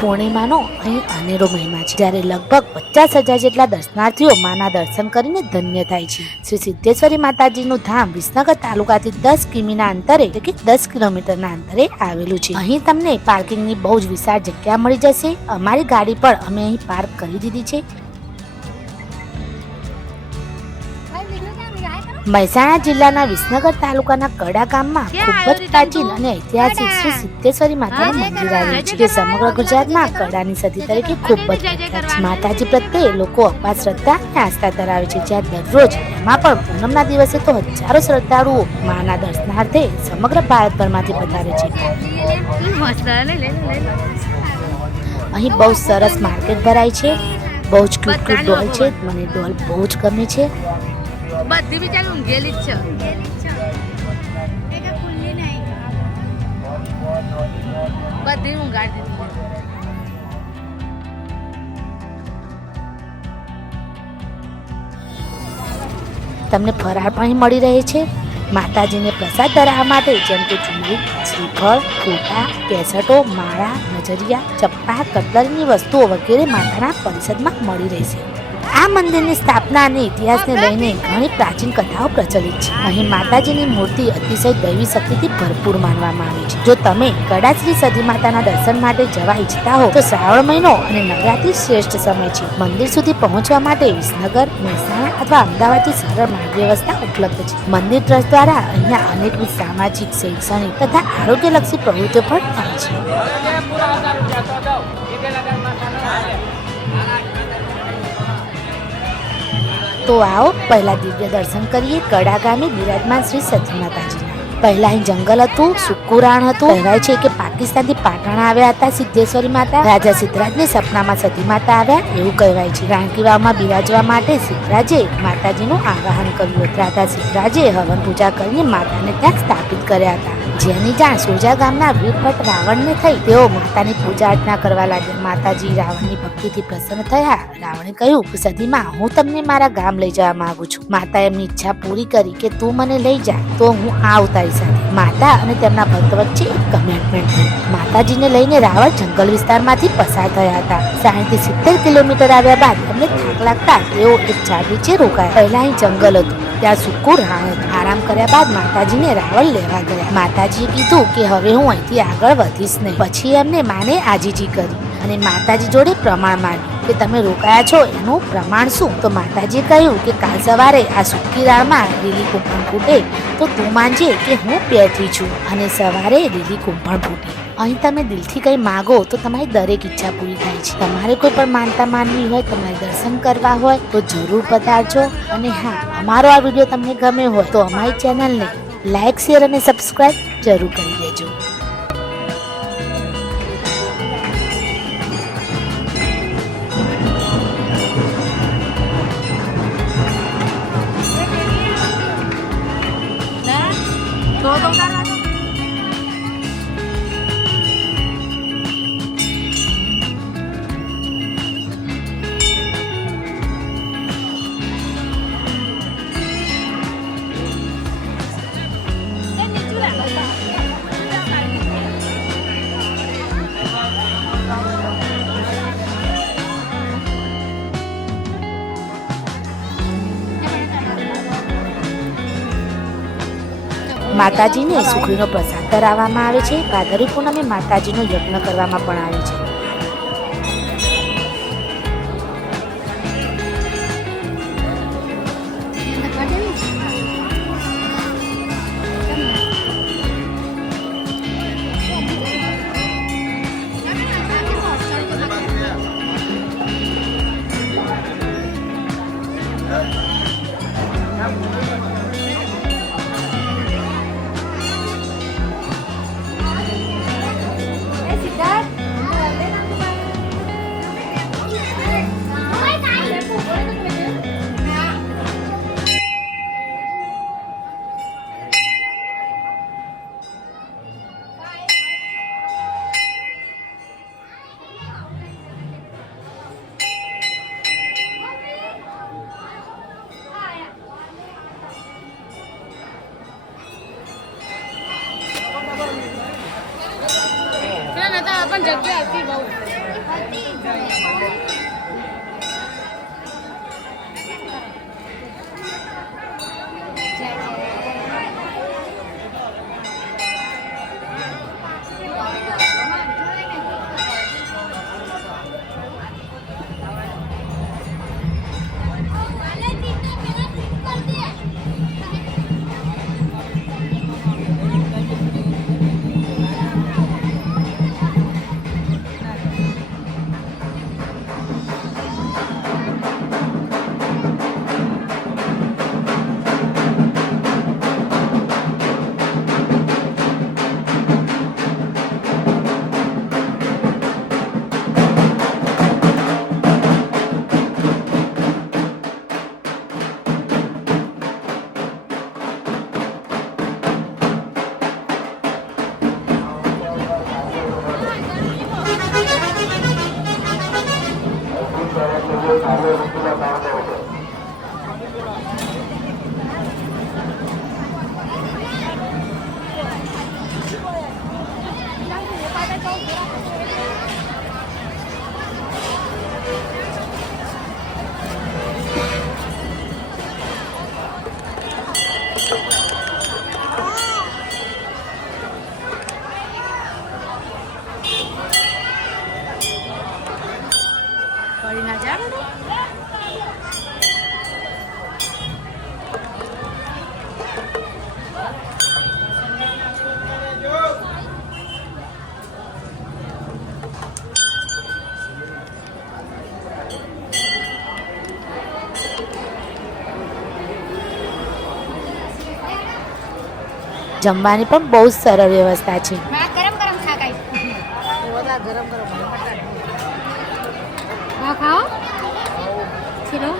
પૂર્ણિમાનો અહીં અનેરો મહિમા છે, જ્યારે લગભગ 50,000 જેટલા દર્શનાર્થીઓ માના દર્શન કરીને ધન્ય થાય છે। શ્રી સિદ્ધેશ્વરી માતાજીનું ધામ વિસનગર તાલુકાથી 10 કિમીના અંતરે એટલે કે 10 કિલોમીટરના અંતરે આવેલું છે। અહીં તમને પાર્કિંગની બહુ જ વિશાળ જગ્યા મળી જશે। અમારી ગાડી પણ અમે અહીં પાર્ક કરી દીધી છે। મહેસાણા જિલ્લાના વિસનગર તાલુકાના કડા ગામમાં ખૂબ જ પ્રાચીન અને ઐતિહાસિક શ્રી સિદ્ધેશ્વરી માતાનું મંદિર આવેલું છે, જે સમગ્ર ગુજરાતમાં કડાની સતી તરીકે ખૂબ જ પ્રખ્યાત છે। માતાજી પ્રત્યે લોકો અપાર શ્રદ્ધા અને આસ્થા ધરાવે છે, જ્યાં દરરોજ એમાં પણ પૂનમના દિવસે તો હજારો શ્રદ્ધાળુઓ માના દર્શનાર્થે સમગ્ર ભારતભરમાંથી પધારે છે। અહીં બહુ સરસ માર્કેટ ભરાય છે, બહુ જ ક્યુટ ડોલ છે, મને ડોલ બહુ જ ગમે છે। બધી બિચારી ઊંઘેલી જ છે, બધી ઊંઘાડી દીધી। તમને ફરાળ પણ મળી રહે છે। માતાજીને પ્રસાદ ધરાવવા માટે જેમ કે ચૂંદડી, શ્રીફળ, ફોટા, કેસટો, માળા, નજરિયા, ચપ્પા, કટલરીની વસ્તુઓ વગેરે માતાના પરિષદમાં મળી રહેશે। આ મંદિરની સ્થાપના અને ઇતિહાસને લઈને ઘણી પ્રાચીન કથાઓ પ્રચલિત છે। અહીં માતાજીની મૂર્તિ અતિશય દૈવી શક્તિથી ભરપૂર માનવામાં આવે છે। જો તમે કડા શ્રી સતી માતાના દર્શન માટે જવા ઈચ્છતા હો તો શ્રાવણ મહિનો અને નવરાત્રી શ્રેષ્ઠ સમય છે। મંદિર સુધી પહોંચવા માટે વિસનગર, મહેસાણા અથવા અમદાવાદથી સરળ માર્ગ વ્યવસ્થા ઉપલબ્ધ છે। મંદિર ટ્રસ્ટ દ્વારા અહીંયા અનેકવિધ સામાજિક, શૈક્ષણિક તથા આરોગ્યલક્ષી પ્રવૃત્તિઓ પણ થાય છે। તો આવો પહેલા દિવ્ય દર્શન કરીએ કડા ગામે બિરાજમાન શ્રી સતી માતાજીના। પહેલા અહીં જંગલ હતું, સૂકું રાણ હતું। કહેવાય છે કે પાકિસ્તાનથી પાટણ આવ્યા હતા સિદ્ધેશ્વરી માતા। રાજા સિદ્ધરાજને સપનામાં સતી માતા આવ્યા એવું કહેવાય છે। રાણકી વાવમાં બિરાજવા માટે સિદ્ધરાજે માતાજીનું આવાહન કર્યું હતું। રાજા સિદ્ધરાજે હવન પૂજા કરીને માતાને ત્યાં સ્થાપિત કર્યા હતા, જેની જાણ સોજા ગામના વીરભટ્ટ રાવણને થઈ। તેઓ માતાની પૂજા અર્ચના કરવા લાગ્યા। માતાજી રાવણની ભક્તિથી પ્રસન્ન થયા। રાવણે કહ્યું કે સતીમાં હું તમને મારા ગામ લઈ જવા માંગુ છું। માતા એમની ઈચ્છા પૂરી કરી કે તું મને લઈ જા તો હું આવું તારી સાથે। માતા અને તેમના ભક્ત વચ્ચે એક કમિટમેન્ટ થઈ। માતાજીને લઈને રાવણ જંગલ વિસ્તારમાંથી પસાર થયા હતા। 60 થી 70 કિલોમીટર આવ્યા બાદ એમને થાક લાગતા તેઓ એક ઝાડ નીચે રોકાયા। પહેલા અહીં જંગલ હતું, ત્યાં સૂકું રાણ હતું। આરામ કર્યા બાદ માતાજીને રાવણ લેવા ગયા। માતાજીએ કીધું કે હવે હું અહીંથી આગળ વધીશ નહીં। પછી એમને માને આજીજી કરી અને માતાજી જોડે પ્રમાણ માંગ્યું કે તમે રોકાયા છો એનું પ્રમાણ શું? તો માતાજીએ કહ્યું કે કાલ સવારે આ સૂકી રાણમાં લીલી કુંભણ ફૂટે તો તું માનજે કે હું બેઠી છું અને સવારે લીલી કુંભણ ફૂટી। અહીં તમે દિલથી કંઈ માગો તો તમારી દરેક ઈચ્છા પૂરી થાય છે। તમારે કોઈ પણ માનતા માનવી હોય, તમારે દર્શન કરવા હોય તો જરૂર પધારજો। અને હા, અમારો આ વિડીયો તમને ગમ્યો હોય તો અમારી ચેનલને લાઈક, શેર અને સબસ્ક્રાઈબ જરૂર કરી દેજો। માતાજીને સુખડીનો પ્રસાદ ધરાવવામાં આવે છે। ભાદરવી પૂનમે માતાજીનો યજ્ઞ કરવામાં પણ આવે છે। પણ જગ્યા હતી બહુ। જમવાની પણ બહુ જ સરળ વ્યવસ્થા છે. ગરમ ગરમ ખા કાઈ બધા ગરમ ગરમ ખાઓ ખીરો